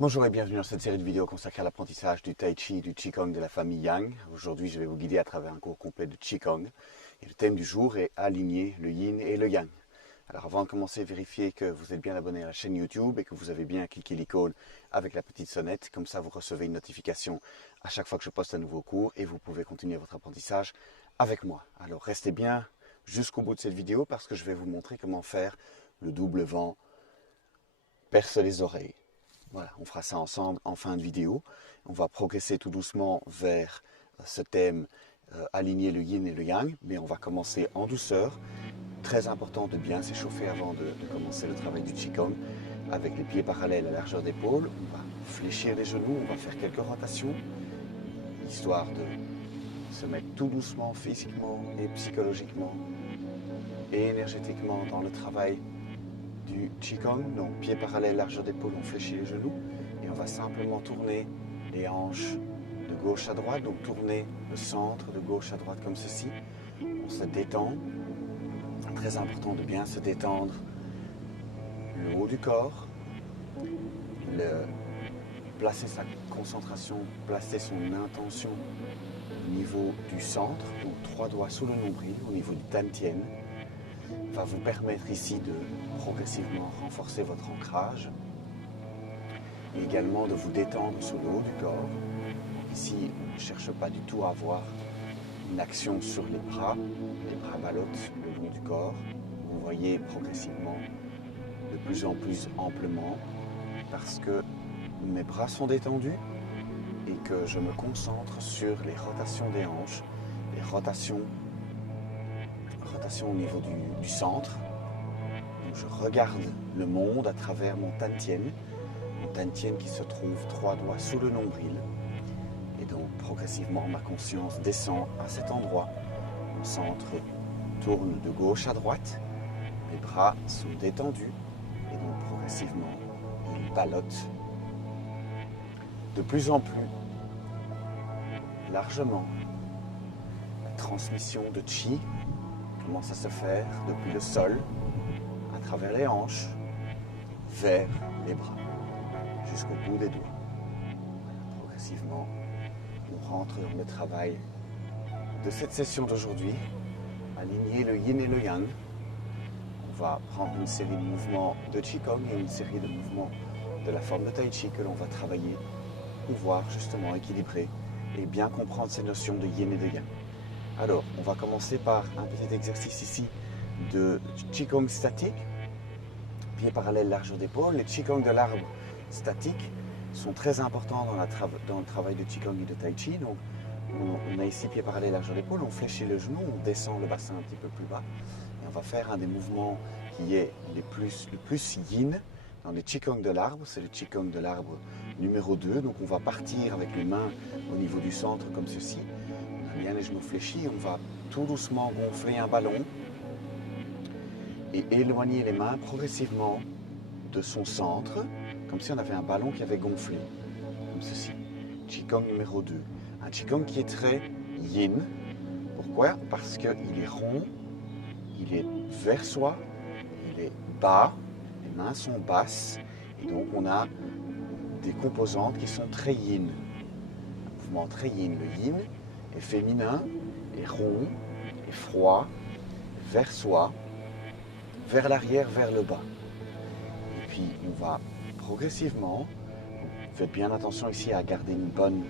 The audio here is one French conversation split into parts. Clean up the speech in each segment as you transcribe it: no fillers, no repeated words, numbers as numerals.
Bonjour et bienvenue dans cette série de vidéos consacrée à l'apprentissage du Tai Chi et du Qigong de la famille Yang. Aujourd'hui, je vais vous guider à travers un cours complet de Qigong. Et le thème du jour est aligner le Yin et le Yang. Alors avant de commencer, vérifiez que vous êtes bien abonné à la chaîne YouTube et que vous avez bien cliqué l'icône avec la petite sonnette. Comme ça, vous recevez une notification à chaque fois que je poste un nouveau cours et vous pouvez continuer votre apprentissage avec moi. Alors restez bien jusqu'au bout de cette vidéo parce que je vais vous montrer comment faire le double vent perce les oreilles. Voilà, on fera ça ensemble en fin de vidéo. On va progresser tout doucement vers ce thème aligner le yin et le yang, mais on va commencer en douceur. Très important de bien s'échauffer avant de commencer le travail du Qigong. Avec les pieds parallèles à largeur d'épaule, on va fléchir les genoux, on va faire quelques rotations, histoire de se mettre tout doucement physiquement et psychologiquement et énergétiquement dans le travail du Qigong. Donc pieds parallèles, largeur d'épaule, on fléchit les genoux et on va simplement tourner les hanches de gauche à droite, donc tourner le centre de gauche à droite comme ceci. On se détend. Très important de bien se détendre le haut du corps, placer sa concentration, placer son intention au niveau du centre, donc 3 doigts sous le nombril, au niveau du Dantian, va vous permettre ici de progressivement renforcer votre ancrage et également de vous détendre sur le haut du corps. Ici, on ne cherche pas du tout à avoir une action sur les bras ballottent le long du corps. Vous voyez progressivement de plus en plus amplement parce que mes bras sont détendus et que je me concentre sur les rotations des hanches, les rotations au niveau du centre. Donc je regarde le monde à travers mon Dantian qui se trouve 3 doigts sous le nombril. Et donc progressivement ma conscience descend à cet endroit. Mon centre tourne de gauche à droite, mes bras sont détendus et donc progressivement ils ballottent de plus en plus largement. La transmission de Qi commence à se faire depuis le sol, à travers les hanches, vers les bras, jusqu'au bout des doigts. Voilà, progressivement, on rentre dans le travail de cette session d'aujourd'hui, aligner le yin et le yang. On va prendre une série de mouvements de Qigong et une série de mouvements de la forme de Tai Chi que l'on va travailler pour pouvoir justement équilibrer et bien comprendre ces notions de yin et de yang. Alors, on va commencer par un petit exercice ici de Qigong statique, pieds parallèles, largeur d'épaule. Les Qigong de l'arbre statique sont très importants dans le travail de Qigong et de Tai Chi. Donc, on a ici pieds parallèles, largeur d'épaule, on fléchit le genou, on descend le bassin un petit peu plus bas. Et on va faire un des mouvements qui est le plus yin dans les Qigong de l'arbre. C'est le Qigong de l'arbre numéro 2. Donc, on va partir avec les mains au niveau du centre comme ceci. On a bien les genoux fléchis, on va tout doucement gonfler un ballon et éloigner les mains progressivement de son centre, comme si on avait un ballon qui avait gonflé, comme ceci. Qigong numéro 2. Un Qigong qui est très yin. Pourquoi? Parce qu'il est rond, il est vers soi, il est bas, les mains sont basses, et donc on a des composantes qui sont très yin. Un mouvement très yin. Le yin est féminin, est rond, est froid, vers soi, vers l'arrière, vers le bas. Et puis on va progressivement, faites bien attention ici à garder une bonne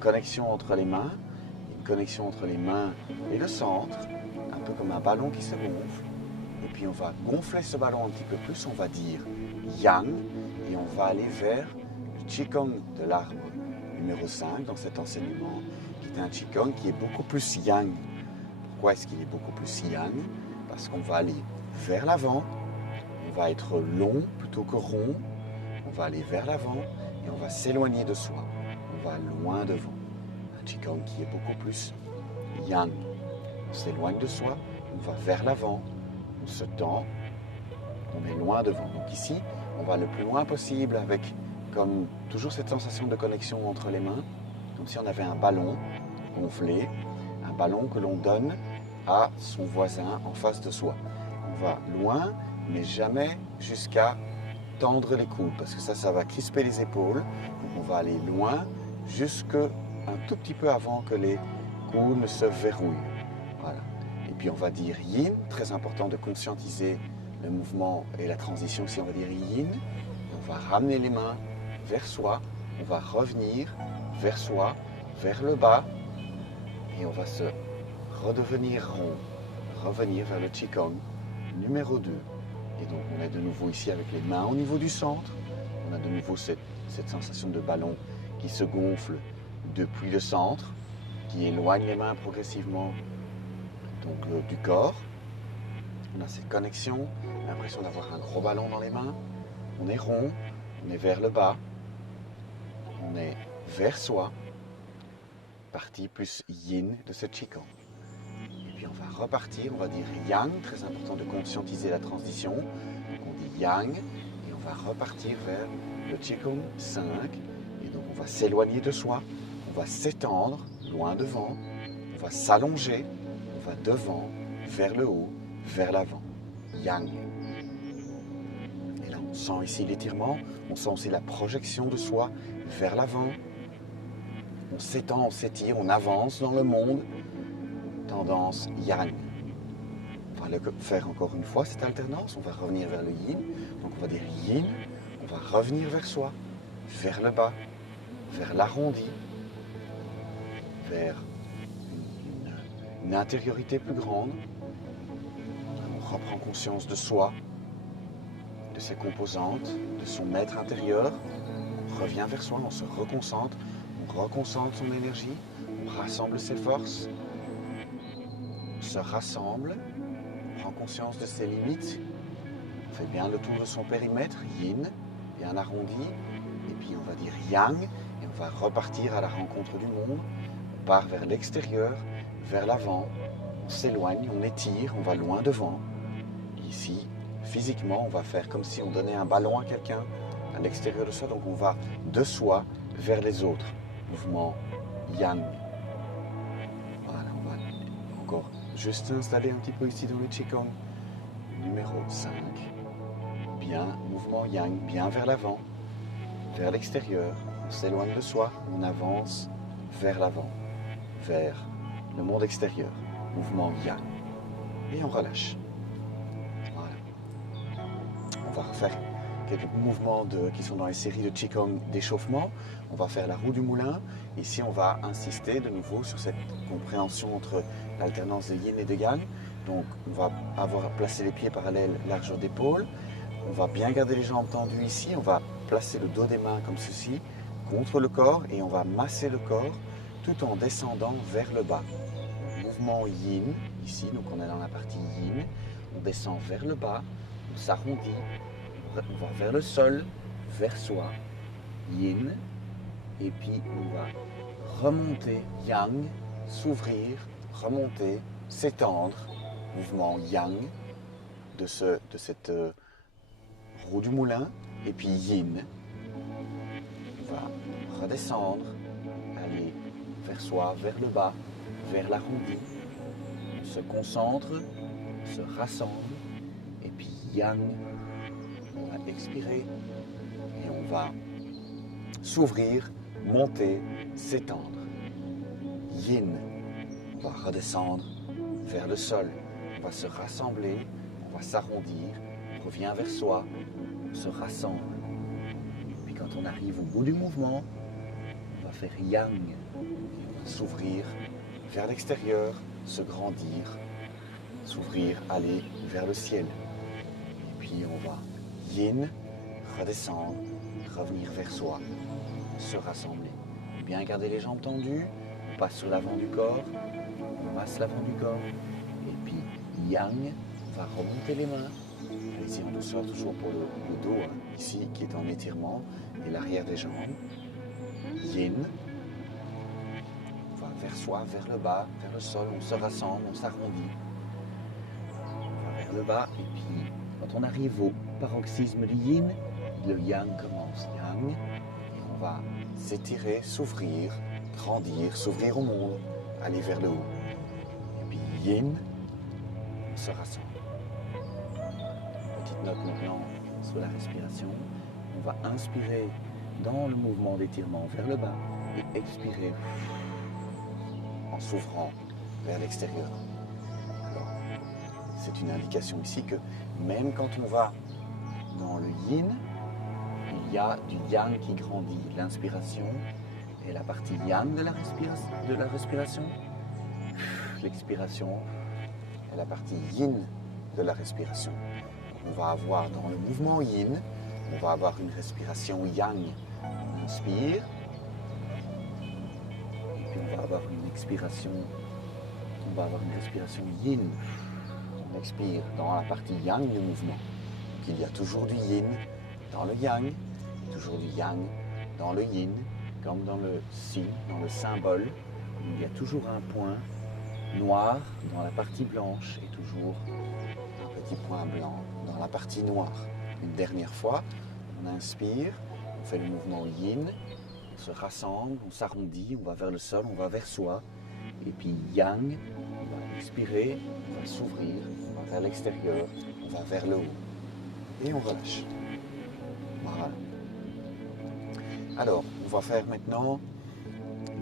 connexion entre les mains, une connexion entre les mains et le centre, un peu comme un ballon qui se gonfle. Et puis on va gonfler ce ballon un petit peu plus, on va dire yang, et on va aller vers le Qigong de l'arbre numéro 5 dans cet enseignement, qui est un Qigong qui est beaucoup plus yang. Pourquoi est-ce qu'il est beaucoup plus yang? Parce qu'on va aller vers l'avant, on va être long plutôt que rond, on va aller vers l'avant et on va s'éloigner de soi, on va loin devant. Un Qigong qui est beaucoup plus yang. On s'éloigne de soi, on va vers l'avant, on se tend, on est loin devant. Donc ici, on va le plus loin possible avec, comme toujours, cette sensation de connexion entre les mains, comme si on avait un ballon gonflé, un ballon que l'on donne à son voisin en face de soi. On va loin, mais jamais jusqu'à tendre les coudes parce que ça va crisper les épaules. Donc on va aller loin, jusque un tout petit peu avant que les coudes ne se verrouillent. Voilà. Et puis on va dire yin, très important de conscientiser le mouvement et la transition. Si on va dire yin, on va ramener les mains vers soi, on va revenir vers soi, vers le bas, et on va se redevenir rond, revenir vers le Qigong numéro 2. Et donc on est de nouveau ici avec les mains au niveau du centre. On a de nouveau cette sensation de ballon qui se gonfle depuis le centre, qui éloigne les mains progressivement donc, du corps. On a cette connexion, l'impression d'avoir un gros ballon dans les mains. On est rond, on est vers le bas, on est vers soi, partie plus yin de ce Qigong. Et puis on va repartir, on va dire yang, très important de conscientiser la transition. Donc on dit yang et on va repartir vers le Qigong 5. Et donc on va s'éloigner de soi, on va s'étendre loin devant, on va s'allonger, on va devant, vers le haut, vers l'avant. Yang. Et là on sent ici l'étirement, on sent aussi la projection de soi vers l'avant. On s'étend, on s'étire, on avance dans le monde. Tendance yang. On va le faire encore une fois cette alternance. On va revenir vers le yin. Donc on va dire yin. On va revenir vers soi, vers le bas, vers l'arrondi, vers une intériorité plus grande. On reprend conscience de soi, de ses composantes, de son être intérieur. On revient vers soi, on se reconcentre. On reconcentre son énergie, on rassemble ses forces, on se rassemble, on prend conscience de ses limites, on fait bien le tour de son périmètre, yin, et un arrondi, et puis on va dire yang, et on va repartir à la rencontre du monde, on part vers l'extérieur, vers l'avant, on s'éloigne, on étire, on va loin devant. Ici, physiquement, on va faire comme si on donnait un ballon à quelqu'un à l'extérieur de soi, donc on va de soi vers les autres. Mouvement yang. Voilà, on va encore juste s'installer un petit peu ici dans le Qigong. Numéro 5. Bien, mouvement yang, bien vers l'avant, vers l'extérieur. On s'éloigne de soi, on avance vers l'avant, vers le monde extérieur. Mouvement yang. Et on relâche. Voilà. On va refaire quelques mouvements qui sont dans les séries de Qigong d'échauffement. On va faire la roue du moulin. Ici, on va insister de nouveau sur cette compréhension entre l'alternance de yin et de yang. Donc, on va avoir placé les pieds parallèles, largeur d'épaule. On va bien garder les jambes tendues ici. On va placer le dos des mains comme ceci, contre le corps, et on va masser le corps tout en descendant vers le bas. Mouvement yin, ici, donc on est dans la partie yin. On descend vers le bas, on s'arrondit. On va vers le sol, vers soi, yin, et puis on va remonter, yang, s'ouvrir, remonter, s'étendre, mouvement yang de cette roue du moulin, et puis yin. On va redescendre, aller vers soi, vers le bas, vers l'arrondi. On se concentre, on se rassemble, et puis yang. On va expirer et on va s'ouvrir, monter, s'étendre. Yin, on va redescendre vers le sol. On va se rassembler, on va s'arrondir, on revient vers soi, on se rassemble. Puis quand on arrive au bout du mouvement, on va faire yang. Et on va s'ouvrir vers l'extérieur, se grandir, s'ouvrir, aller vers le ciel. Et puis on va yin, redescendre, revenir vers soi, se rassembler. Bien garder les jambes tendues, on passe sur l'avant du corps, on masse l'avant du corps, et puis yang, on va remonter les mains. Allez-y en douceur, toujours pour le dos, hein, ici qui est en étirement, et l'arrière des jambes. Yin, on va vers soi, vers le bas, vers le sol, on se rassemble, on s'arrondit. On va vers le bas, et puis quand on arrive au paroxysme du yin, le yang commence. Yang, et on va s'étirer, s'ouvrir, grandir, s'ouvrir au monde, aller vers le haut. Et puis yin, on se rassemble. Petite note maintenant sur la respiration. On va inspirer dans le mouvement d'étirement vers le bas et expirer en s'ouvrant vers l'extérieur. Alors, c'est une indication ici que même quand on va dans le yin, il y a du yang qui grandit. L'inspiration est la partie yang de la respiration. L'expiration est la partie yin de la respiration. Donc on va avoir dans le mouvement yin, on va avoir une respiration yang. On inspire. Et puis on va avoir une expiration. On va avoir une respiration yin. On expire dans la partie yang du mouvement. Donc il y a toujours du yin dans le yang, toujours du yang dans le yin, comme dans le signe, dans le symbole. Il y a toujours un point noir dans la partie blanche et toujours un petit point blanc dans la partie noire. Une dernière fois, on inspire, on fait le mouvement yin, on se rassemble, on s'arrondit, on va vers le sol, on va vers soi. Et puis yang, on va expirer, on va s'ouvrir, on va vers l'extérieur, on va vers le haut. Et on relâche. Voilà. Alors, on va faire maintenant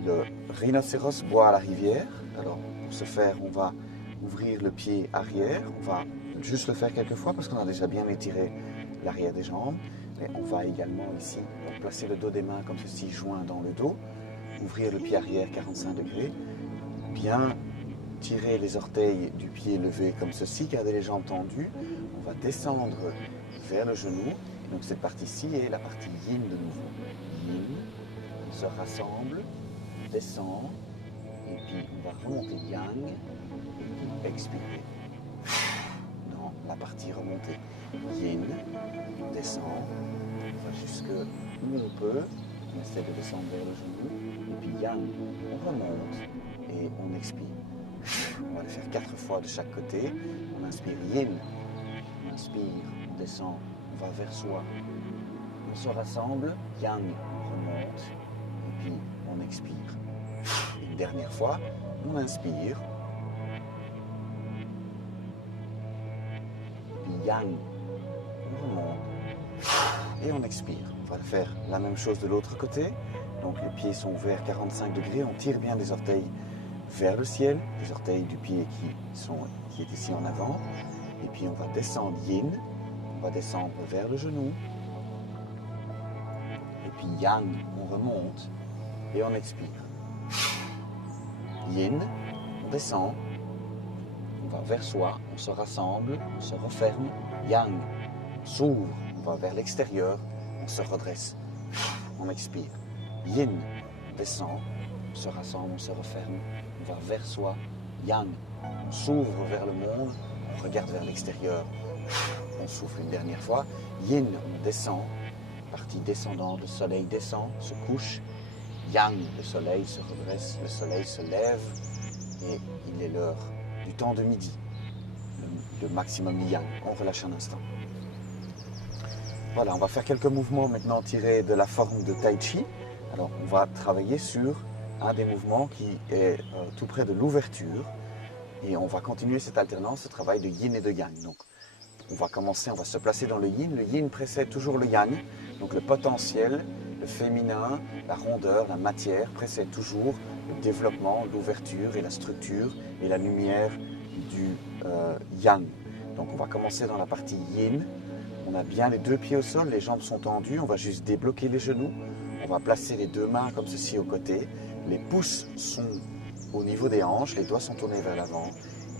le rhinocéros boit à la rivière. Alors, pour ce faire, on va ouvrir le pied arrière. On va juste le faire quelques fois parce qu'on a déjà bien étiré l'arrière des jambes. Mais on va également ici donc placer le dos des mains comme ceci, joint dans le dos. Ouvrir le pied arrière 45 degrés. Bien tirer les orteils du pied levé comme ceci, garder les jambes tendues. On va descendre vers le genou. Donc cette partie-ci est la partie yin de nouveau. Yin, on se rassemble, on descend, et puis on va remonter yang, et puis expirer. Dans la partie remontée. Yin, on descend, on va jusque où on peut, on essaie de descendre vers le genou, et puis yang, on remonte, et on expire. On va le faire 4 fois de chaque côté. On inspire yin, on inspire, on descend, on va vers soi, on se rassemble, yang, on remonte, et puis on expire. Une dernière fois, on inspire, et puis yang, on remonte, et on expire. On va faire la même chose de l'autre côté. Donc les pieds sont ouverts 45 degrés, on tire bien les orteils vers le ciel, les orteils du pied qui est ici en avant, et puis on va descendre yin. On va descendre vers le genou. Et puis yang, on remonte et on expire. Yin, on descend. On va vers soi, on se rassemble, on se referme. Yang, on s'ouvre, on va vers l'extérieur, on se redresse. On expire. Yin, on descend, on se rassemble, on se referme, on va vers soi. Yang, on s'ouvre vers le monde, on regarde vers l'extérieur. On souffle une dernière fois. Yin, on descend. Partie descendante, le soleil descend, se couche. Yang, le soleil se redresse, le soleil se lève. Et il est l'heure du temps de midi. Le maximum du yang. On relâche un instant. Voilà, on va faire quelques mouvements maintenant tirés de la forme de Tai Chi. Alors, on va travailler sur un des mouvements qui est tout près de l'ouverture. Et on va continuer cette alternance, ce travail de yin et de yang. Donc, on va commencer, on va se placer dans le yin. Le yin précède toujours le yang. Donc le potentiel, le féminin, la rondeur, la matière précède toujours le développement, l'ouverture et la structure et la lumière du yang. Donc on va commencer dans la partie yin. On a bien les 2 pieds au sol, les jambes sont tendues. On va juste débloquer les genoux. On va placer les 2 mains comme ceci au côté. Les pouces sont au niveau des hanches, les doigts sont tournés vers l'avant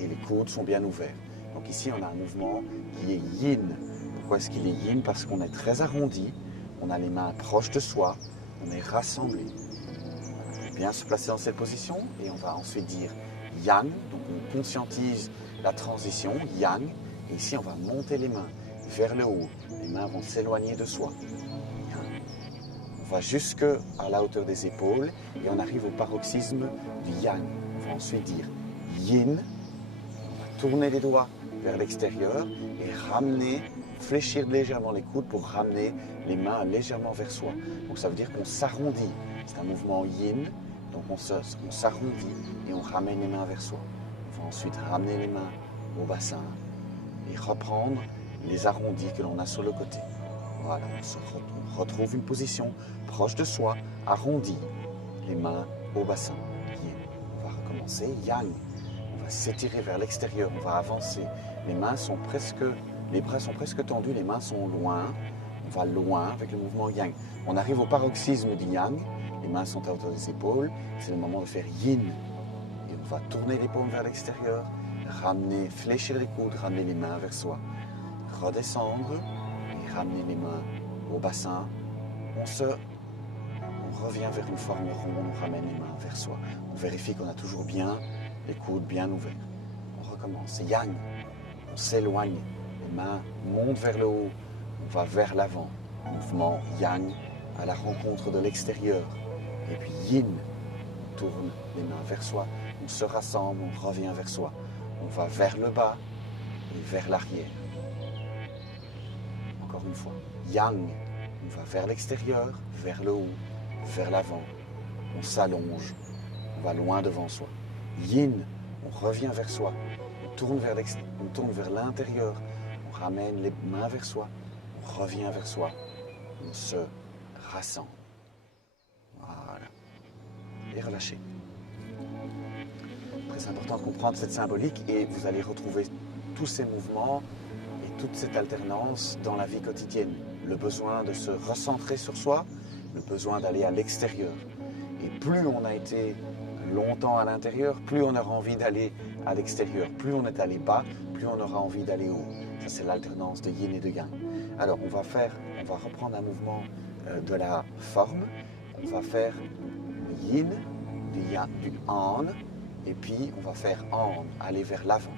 et les coudes sont bien ouverts. Donc ici, on a un mouvement qui est yin. Pourquoi est-ce qu'il est yin? Parce qu'on est très arrondi, on a les mains proches de soi, on est rassemblés. Bien se placer dans cette position et on va ensuite dire yang. Donc on conscientise la transition, yang. Et ici, on va monter les mains vers le haut. Les mains vont s'éloigner de soi. On va jusque à la hauteur des épaules et on arrive au paroxysme du yang. On va ensuite dire yin. On va tourner les doigts vers l'extérieur et ramener, fléchir légèrement les coudes pour ramener les mains légèrement vers soi. Donc ça veut dire qu'on s'arrondit. C'est un mouvement yin, donc on s'arrondit et on ramène les mains vers soi. On va ensuite ramener les mains au bassin et reprendre les arrondis que l'on a sur le côté. Voilà, on retrouve une position proche de soi, arrondie, les mains au bassin. Yin. On va recommencer. Yang. On va s'étirer vers l'extérieur, on va avancer. Les bras sont presque tendus, les mains sont loin. On va loin avec le mouvement yang. On arrive au paroxysme du yang. Les mains sont à hauteur des épaules. C'est le moment de faire yin. Et on va tourner les paumes vers l'extérieur, ramener, fléchir les coudes, ramener les mains vers soi. Redescendre et ramener les mains au bassin. On revient vers une forme ronde, on ramène les mains vers soi. On vérifie qu'on a toujours bien les coudes bien ouverts. On recommence. C'est yang. On s'éloigne. Les mains montent vers le haut. On va vers l'avant. Mouvement yang à la rencontre de l'extérieur. Et puis yin. On tourne les mains vers soi. On se rassemble, on revient vers soi. On va vers le bas et vers l'arrière. Encore une fois. Yang. On va vers l'extérieur, vers le haut, vers l'avant. On s'allonge. On va loin devant soi. Yin. On revient vers soi. On tourne vers l'intérieur. On ramène les mains vers soi. On revient vers soi. On se rassemble. Voilà. Et relâchez. Très important de comprendre cette symbolique et vous allez retrouver tous ces mouvements et toute cette alternance dans la vie quotidienne. Le besoin de se recentrer sur soi, le besoin d'aller à l'extérieur. Et plus on a été longtemps à l'intérieur, plus on aura envie d'aller à l'extérieur. Plus on est allé bas, plus on aura envie d'aller haut. Ça, c'est l'alternance de yin et de yang. Alors, on va reprendre un mouvement de la forme. On va faire yin, du yang, du an, et puis on va faire an, aller vers l'avant.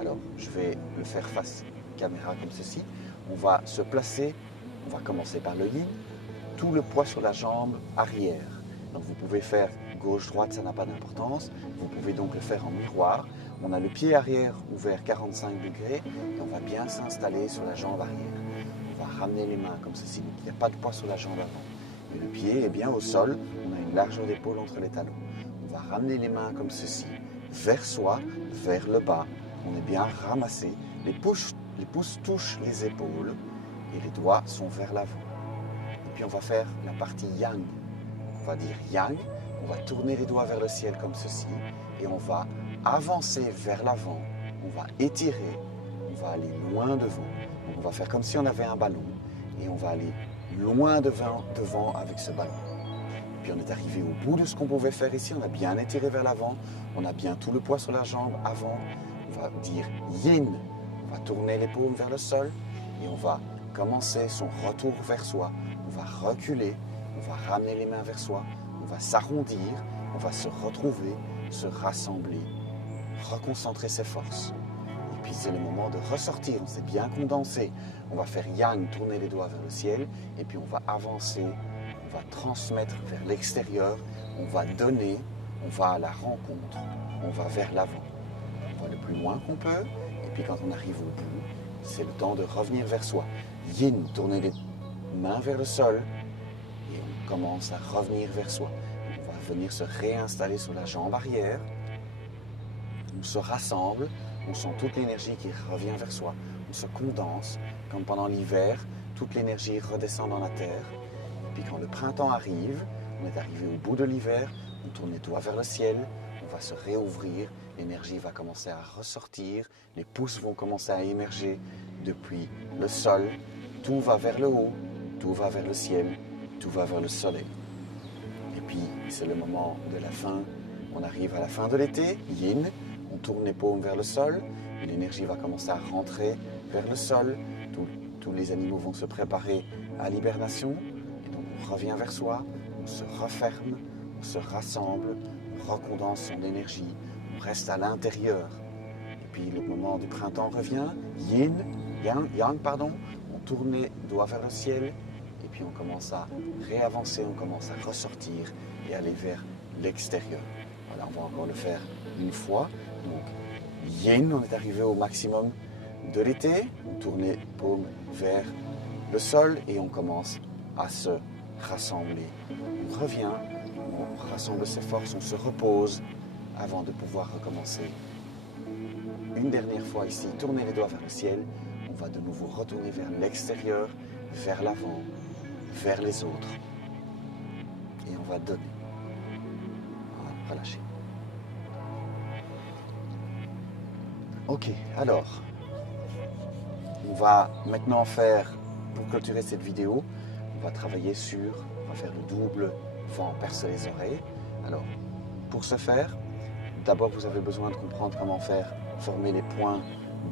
Alors, je vais le faire face caméra comme ceci. On va se placer, on va commencer par le yin, tout le poids sur la jambe arrière. Donc vous pouvez faire gauche-droite, ça n'a pas d'importance. Vous pouvez donc le faire en miroir. On a le pied arrière ouvert 45 degrés et on va bien s'installer sur la jambe arrière. On va ramener les mains comme ceci, il n'y a pas de poids sur la jambe avant. Et le pied est bien au sol, on a une largeur d'épaule entre les talons. On va ramener les mains comme ceci, vers soi, vers le bas. On est bien ramassé. Les pouces touchent les épaules et les doigts sont vers l'avant. Et puis on va faire la partie yang. On va dire yang, on va tourner les doigts vers le ciel comme ceci et on va avancer vers l'avant, on va étirer, on va aller loin devant. Donc on va faire comme si on avait un ballon et on va aller loin devant avec ce ballon. Puis on est arrivé au bout de ce qu'on pouvait faire ici, on a bien étiré vers l'avant, on a bien tout le poids sur la jambe avant. On va dire yin, on va tourner les paumes vers le sol et on va commencer son retour vers soi. On va reculer, on va ramener les mains vers soi, on va s'arrondir, on va se retrouver, se rassembler, reconcentrer ses forces. Et puis c'est le moment de ressortir, on s'est bien condensé. On va faire yang, tourner les doigts vers le ciel, et puis on va avancer, on va transmettre vers l'extérieur, on va donner, on va à la rencontre, on va vers l'avant. On va le plus loin qu'on peut, et puis quand on arrive au bout, c'est le temps de revenir vers soi. Yin, tourner les mains vers le sol, et on commence à revenir vers soi. On va venir se réinstaller sur la jambe arrière. On se rassemble, on sent toute l'énergie qui revient vers soi. On se condense, comme pendant l'hiver, toute l'énergie redescend dans la terre. Et puis quand le printemps arrive, on est arrivé au bout de l'hiver, on tourne les doigts vers le ciel, on va se réouvrir, l'énergie va commencer à ressortir, les pouces vont commencer à émerger depuis le sol. Tout va vers le haut, tout va vers le ciel, tout va vers le soleil. Et puis, c'est le moment de la fin. On arrive à la fin de l'été, yin, on tourne les paumes vers le sol, et l'énergie va commencer à rentrer vers le sol. Tous les animaux vont se préparer à l'hibernation. Et donc, on revient vers soi, on se referme, on se rassemble, on recondense son énergie, on reste à l'intérieur. Et puis, le moment du printemps revient, yang, on tourne les doigts vers le ciel, et puis on commence à réavancer, on commence à ressortir et aller vers l'extérieur. Voilà, on va encore le faire une fois. Donc, yin, on est arrivé au maximum de l'été. On tourne les paumes vers le sol et on commence à se rassembler. On revient, on rassemble ses forces, on se repose avant de pouvoir recommencer. Une dernière fois ici, tourner les doigts vers le ciel. On va de nouveau retourner vers l'extérieur, vers l'avant, vers les autres. Et on va donner. Voilà, relâcher. Ok, alors, on va maintenant faire, pour clôturer cette vidéo, on va travailler sur, on va faire le double vent perce les oreilles. Alors, pour ce faire, d'abord vous avez besoin de comprendre comment former les points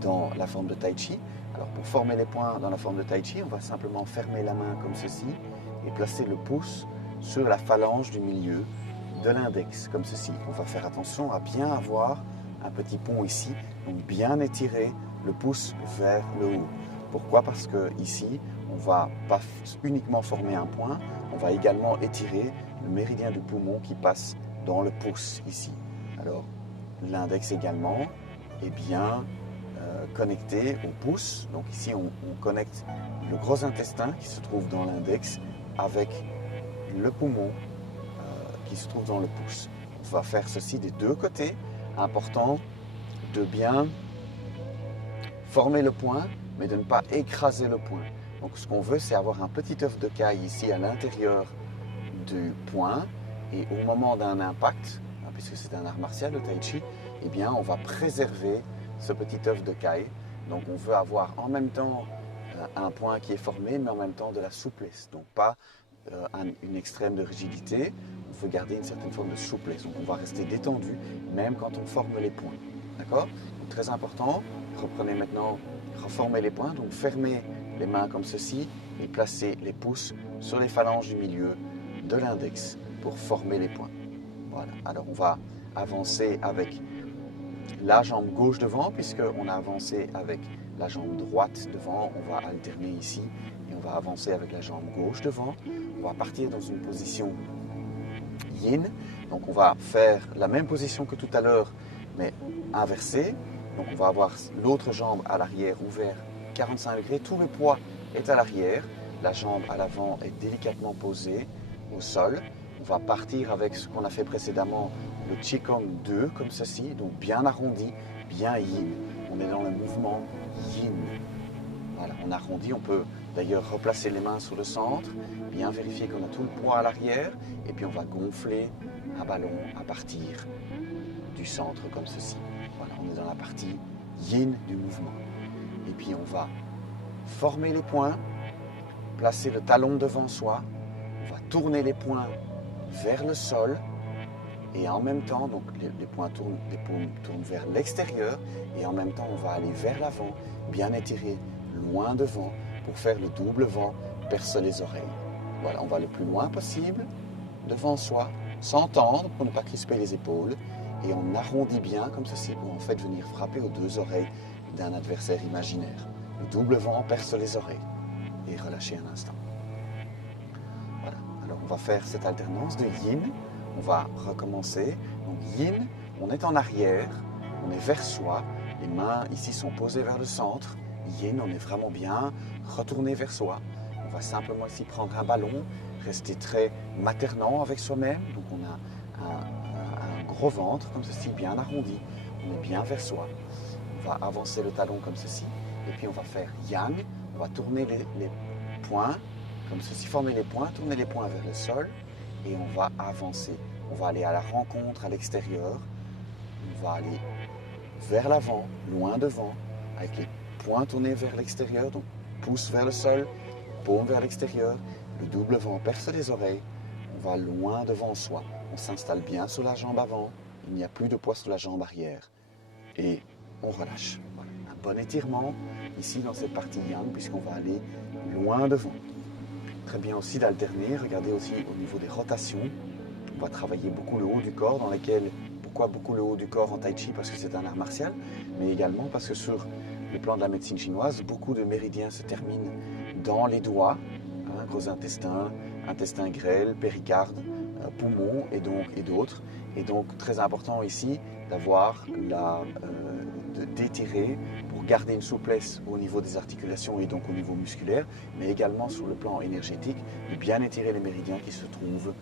dans la forme de Tai Chi. Alors pour former les points dans la forme de Tai Chi, on va simplement fermer la main comme ceci et placer le pouce sur la phalange du milieu de l'index, comme ceci. On va faire attention à bien avoir un petit pont ici, donc bien étirer le pouce vers le haut. Pourquoi? Parce que ici, on ne va pas uniquement former un point, on va également étirer le méridien du poumon qui passe dans le pouce ici. Alors, l'index également est bien connecté au pouce. Donc ici, on connecte le gros intestin qui se trouve dans l'index avec le poumon qui se trouve dans le pouce. On va faire ceci des deux côtés. Important de bien former le point, mais de ne pas écraser le point. Donc ce qu'on veut, c'est avoir un petit œuf de caille ici à l'intérieur du point. Et au moment d'un impact, puisque c'est un art martial, le Tai Chi, eh bien, on va préserver ce petit œuf de caille. Donc on veut avoir en même temps un point qui est formé, mais en même temps de la souplesse. Donc pas une extrême de rigidité, on veut garder une certaine forme de souplesse. Donc on va rester détendu, même quand on forme les points. D'accord? Très important, reprenez maintenant, reformez les points, donc fermez les mains comme ceci et placez les pouces sur les phalanges du milieu de l'index pour former les points. Voilà, alors on va avancer avec la jambe gauche devant, puisqu'on a avancé avec la jambe droite devant, on va alterner ici et on va avancer avec la jambe gauche devant. On va partir dans une position yin, donc on va faire la même position que tout à l'heure, mais inversée. Donc on va avoir l'autre jambe à l'arrière ouvert 45 degrés, tout le poids est à l'arrière, la jambe à l'avant est délicatement posée au sol. On va partir avec ce qu'on a fait précédemment, le Qigong 2, comme ceci, donc bien arrondi, bien yin. On est dans le mouvement yin. Voilà, on arrondit, on peut d'ailleurs replacer les mains sur le centre, bien vérifier qu'on a tout le poids à l'arrière, et puis on va gonfler un ballon à partir du centre, comme ceci. Voilà, on est dans la partie yin du mouvement. Et puis on va former les poings, placer le talon devant soi, on va tourner les poings vers le sol et en même temps, donc les paumes tournent vers l'extérieur et en même temps on va aller vers l'avant, bien étirer loin devant pour faire le double vent perce les oreilles. Voilà, on va le plus loin possible devant soi, sans tendre pour ne pas crisper les épaules et on arrondit bien comme ceci pour en fait venir frapper aux deux oreilles d'un adversaire imaginaire. Le double vent perce les oreilles et relâchez un instant. Voilà, alors on va faire cette alternance de yin, on va recommencer. Donc yin, on est en arrière, on est vers soi, les mains ici sont posées vers le centre. Yin, on est vraiment bien retourné vers soi. On va simplement ici prendre un ballon, rester très maternant avec soi-même. Donc on a un gros ventre comme ceci, bien arrondi. On est bien vers soi. On va avancer le talon comme ceci. Et puis on va faire yang. On va tourner les poings comme ceci, former les poings, tourner les poings vers le sol. Et on va avancer. On va aller à la rencontre à l'extérieur. On va aller vers l'avant, loin devant, avec les poings tournés vers l'extérieur, donc pouce vers le sol, paume vers l'extérieur, le double vent perce les oreilles, on va loin devant soi, on s'installe bien sur la jambe avant, il n'y a plus de poids sur la jambe arrière et on relâche. Voilà. Un bon étirement ici dans cette partie yang puisqu'on va aller loin devant. Très bien aussi d'alterner, regardez aussi au niveau des rotations, on va travailler beaucoup le haut du corps dans lequel. Pourquoi beaucoup le haut du corps en Tai Chi? Parce que c'est un art martial, mais également parce que sur le plan de la médecine chinoise, beaucoup de méridiens se terminent dans les doigts, gros intestin, intestin grêle, péricarde, poumon et d'autres. Et donc très important ici d'avoir d'étirer pour garder une souplesse au niveau des articulations et donc au niveau musculaire, mais également sur le plan énergétique, de bien étirer les méridiens qui se trouvent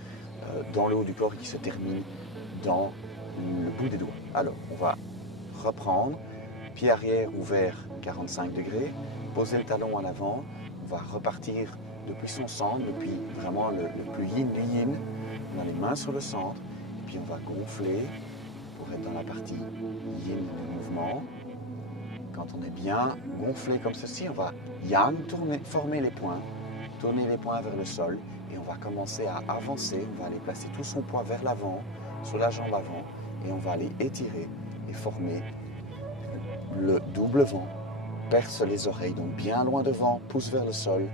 dans le haut du corps et qui se terminent dans le bout des doigts. Alors, on va reprendre, pied arrière ouvert 45 degrés, poser le talon à l'avant, On va repartir depuis son centre, depuis vraiment le plus yin du yin. On a les mains sur le centre, et puis on va gonfler pour être dans la partie yin du mouvement. Quand on est bien gonflé comme ceci, on va yang, former les poings, tourner les poings vers le sol, et on va commencer à avancer. On va aller placer tout son poids vers l'avant, sur la jambe avant, et on va aller étirer et former le double vent. Perce les oreilles, donc bien loin devant, pouce vers le sol,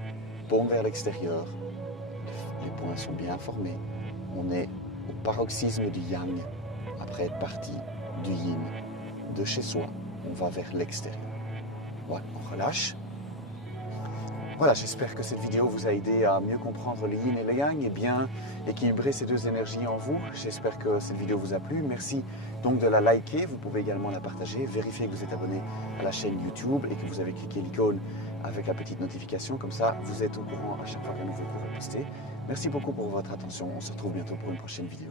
paume vers l'extérieur. Les poings sont bien formés. On est au paroxysme du yang, après être parti du yin, de chez soi. On va vers l'extérieur. Voilà, on relâche. Voilà, j'espère que cette vidéo vous a aidé à mieux comprendre le yin et le yang et bien équilibrer ces deux énergies en vous. J'espère que cette vidéo vous a plu. Merci donc de la liker. Vous pouvez également la partager. Vérifiez que vous êtes abonné à la chaîne YouTube et que vous avez cliqué l'icône avec la petite notification. Comme ça, vous êtes au courant à chaque fois qu'un nouveau cours est posté. Merci beaucoup pour votre attention. On se retrouve bientôt pour une prochaine vidéo.